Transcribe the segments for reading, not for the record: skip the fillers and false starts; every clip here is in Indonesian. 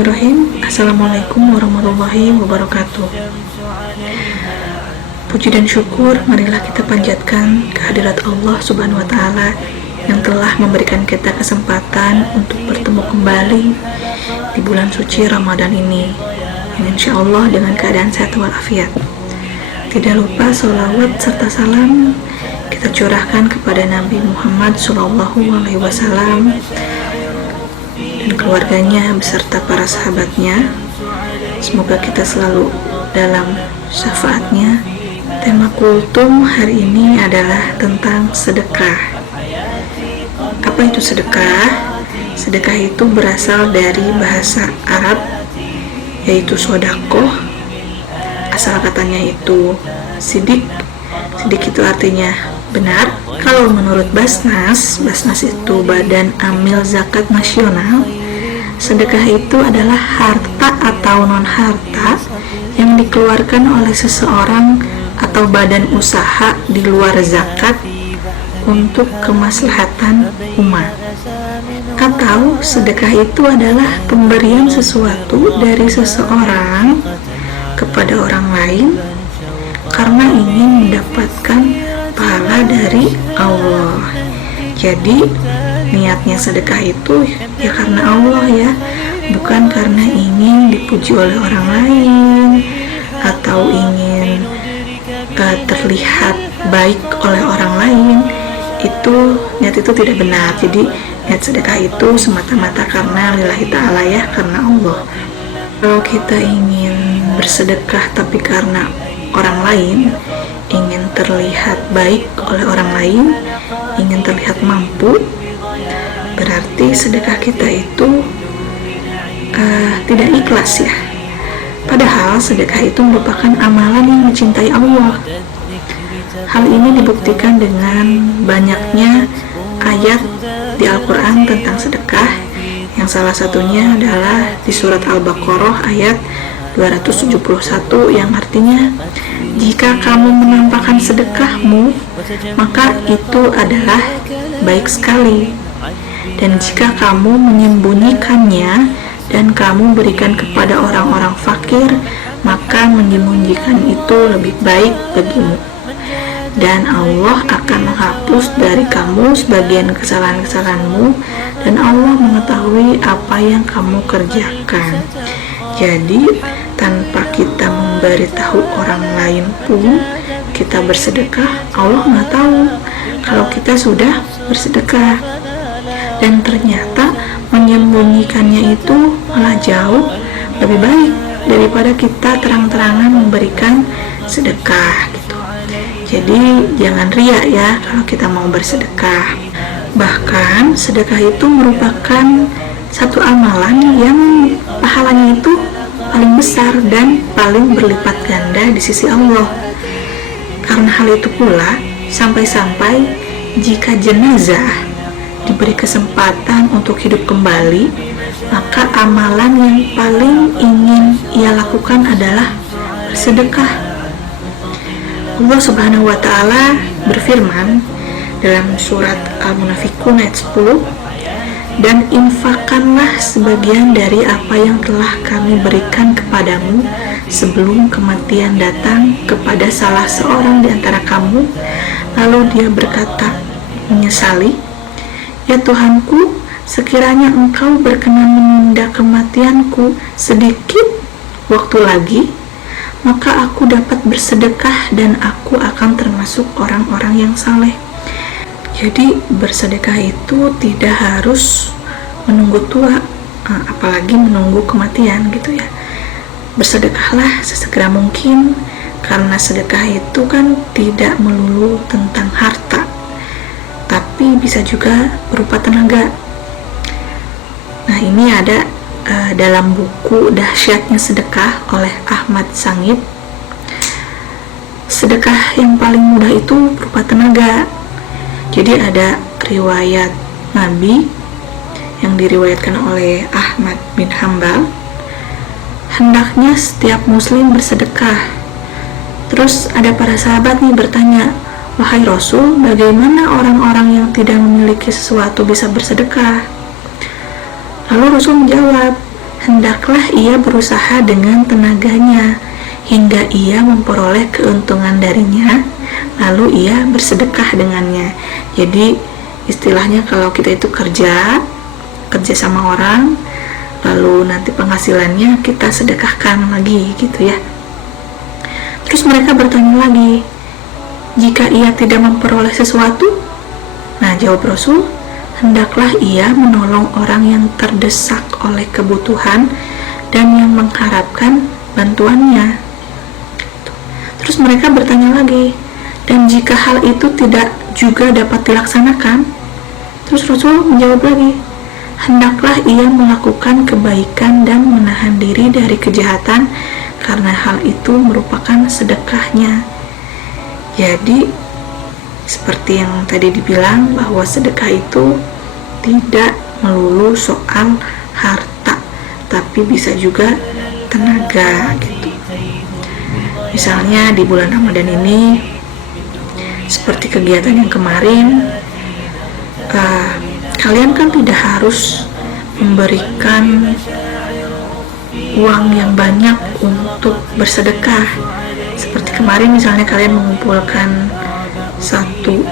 Bismillahirrahmanirrahim. Assalamualaikum warahmatullahi wabarakatuh. Puji dan syukur marilah kita panjatkan kehadirat Allah Subhanahu wa Ta'ala yang telah memberikan kita kesempatan untuk bertemu kembali di bulan suci Ramadan ini, yang insya Allah dengan keadaan sehat walafiat. Tidak lupa sholawat serta salam kita curahkan kepada Nabi Muhammad SAW dan keluarganya beserta para sahabatnya. Semoga kita selalu dalam syafaatnya. Tema kultum hari ini adalah tentang sedekah. Apa itu sedekah? Sedekah itu berasal dari bahasa Arab, yaitu sodakoh. Asal katanya itu sidik. Sidik itu artinya benar. Kalau menurut Basnas itu Badan Amil Zakat Nasional, sedekah itu adalah harta atau non-harta yang dikeluarkan oleh seseorang atau badan usaha di luar zakat untuk kemaslahatan umat. Atau sedekah itu adalah pemberian sesuatu dari seseorang kepada orang lain karena ingin mendapatkan pahala dari Allah. Jadi niatnya sedekah itu ya karena Allah ya, bukan karena ingin dipuji oleh orang lain atau ingin terlihat baik oleh orang lain. Niat itu tidak benar. Jadi niat sedekah itu semata-mata karena lillahi ta'ala ya, karena Allah. Kalau kita ingin bersedekah tapi karena orang lain, ingin terlihat baik oleh orang lain, ingin terlihat mampu, berarti sedekah kita itu tidak ikhlas ya. Padahal sedekah itu merupakan amalan yang mencintai Allah. Hal ini dibuktikan dengan banyaknya ayat di Al-Quran tentang sedekah, yang salah satunya adalah di surat Al-Baqarah ayat 271 yang artinya, jika kamu menampakkan sedekahmu maka itu adalah baik sekali, dan jika kamu menyembunyikannya dan kamu berikan kepada orang-orang fakir maka menyembunyikan itu lebih baik bagimu, dan Allah akan menghapus dari kamu sebagian kesalahan-kesalahanmu, dan Allah mengetahui apa yang kamu kerjakan. Jadi tanpa kita memberitahu orang lain pun kita bersedekah, Allah nggak tahu kalau kita sudah bersedekah. Dan ternyata menyembunyikannya itu malah jauh lebih baik daripada kita terang-terangan memberikan sedekah gitu. Jadi jangan riya ya kalau kita mau bersedekah. Bahkan sedekah itu merupakan satu amalan yang pahalanya itu paling besar dan paling berlipat ganda di sisi Allah. Karena hal itu pula, sampai-sampai jika jenazah diberi kesempatan untuk hidup kembali, maka amalan yang paling ingin ia lakukan adalah bersedekah. Allah Subhanahu wa Ta'ala berfirman dalam surat Al-Munafiqun ayat 10, dan infakkanlah sebagian dari apa yang telah kami berikan kepadamu sebelum kematian datang kepada salah seorang di antara kamu, lalu dia berkata menyesali, ya Tuhanku, sekiranya engkau berkenan menunda kematianku sedikit waktu lagi, maka aku dapat bersedekah dan aku akan termasuk orang-orang yang saleh. Jadi bersedekah itu tidak harus menunggu tua, apalagi menunggu kematian gitu ya. Bersedekahlah sesegera mungkin, karena sedekah itu kan tidak melulu tentang harta, tapi bisa juga berupa tenaga. Nah, ini ada dalam buku Dahsyatnya Sedekah oleh Ahmad Sangib. Sedekah yang paling mudah itu berupa tenaga. Jadi ada riwayat Nabi yang diriwayatkan oleh Ahmad bin Hambal, hendaknya setiap muslim bersedekah. Terus ada para sahabat nih bertanya, wahai Rasul, bagaimana orang-orang yang tidak memiliki sesuatu bisa bersedekah? Lalu Rasul menjawab, hendaklah ia berusaha dengan tenaganya hingga ia memperoleh keuntungan darinya, lalu ia bersedekah dengannya. Jadi istilahnya kalau kita itu kerja sama orang, lalu nanti penghasilannya kita sedekahkan lagi gitu ya. Terus mereka bertanya lagi, jika ia tidak memperoleh sesuatu? Nah, jawab Rasul, hendaklah ia menolong orang yang terdesak oleh kebutuhan dan yang mengharapkan bantuannya. Terus mereka bertanya lagi, dan jika hal itu tidak juga dapat dilaksanakan? Terus Rasul menjawab lagi, hendaklah ia melakukan kebaikan dan menahan diri dari kejahatan, karena hal itu merupakan sedekahnya. Jadi seperti yang tadi dibilang, bahwa sedekah itu tidak melulu soal harta, tapi bisa juga tenaga gitu. Misalnya di bulan Ramadan ini, seperti kegiatan yang kemarin, kalian kan tidak harus memberikan uang yang banyak untuk bersedekah. Seperti kemarin misalnya kalian mengumpulkan 1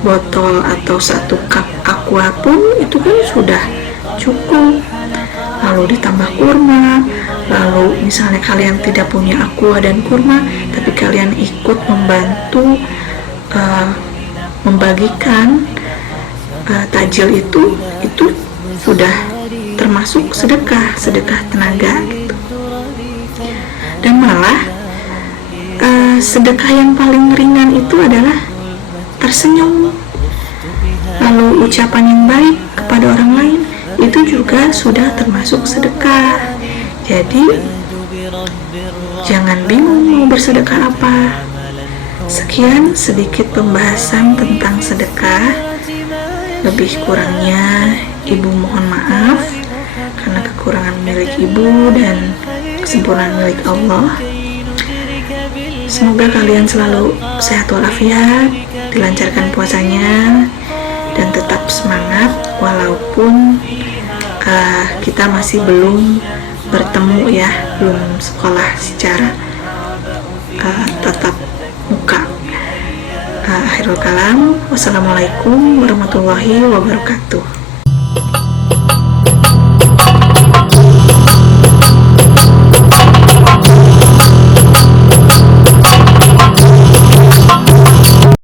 botol atau 1 cup aqua pun itu kan sudah cukup, lalu ditambah kurma. Lalu misalnya kalian tidak punya aqua dan kurma, tapi kalian ikut membantu membagikan takjil itu sudah termasuk sedekah tenaga gitu. Dan malah sedekah yang paling ringan itu adalah tersenyum, lalu ucapan yang baik kepada orang lain itu juga sudah termasuk sedekah. Jadi jangan bingung mau bersedekah apa. Sekian sedikit pembahasan tentang sedekah. Lebih kurangnya Ibu mohon maaf, karena kekurangan milik Ibu dan kesempurnaan milik Allah. Semoga kalian selalu sehat walafiat, dilancarkan puasanya, dan tetap semangat walaupun kita masih belum bertemu ya, belum sekolah secara tatap muka. Akhirul kalam, wassalamualaikum warahmatullahi wabarakatuh.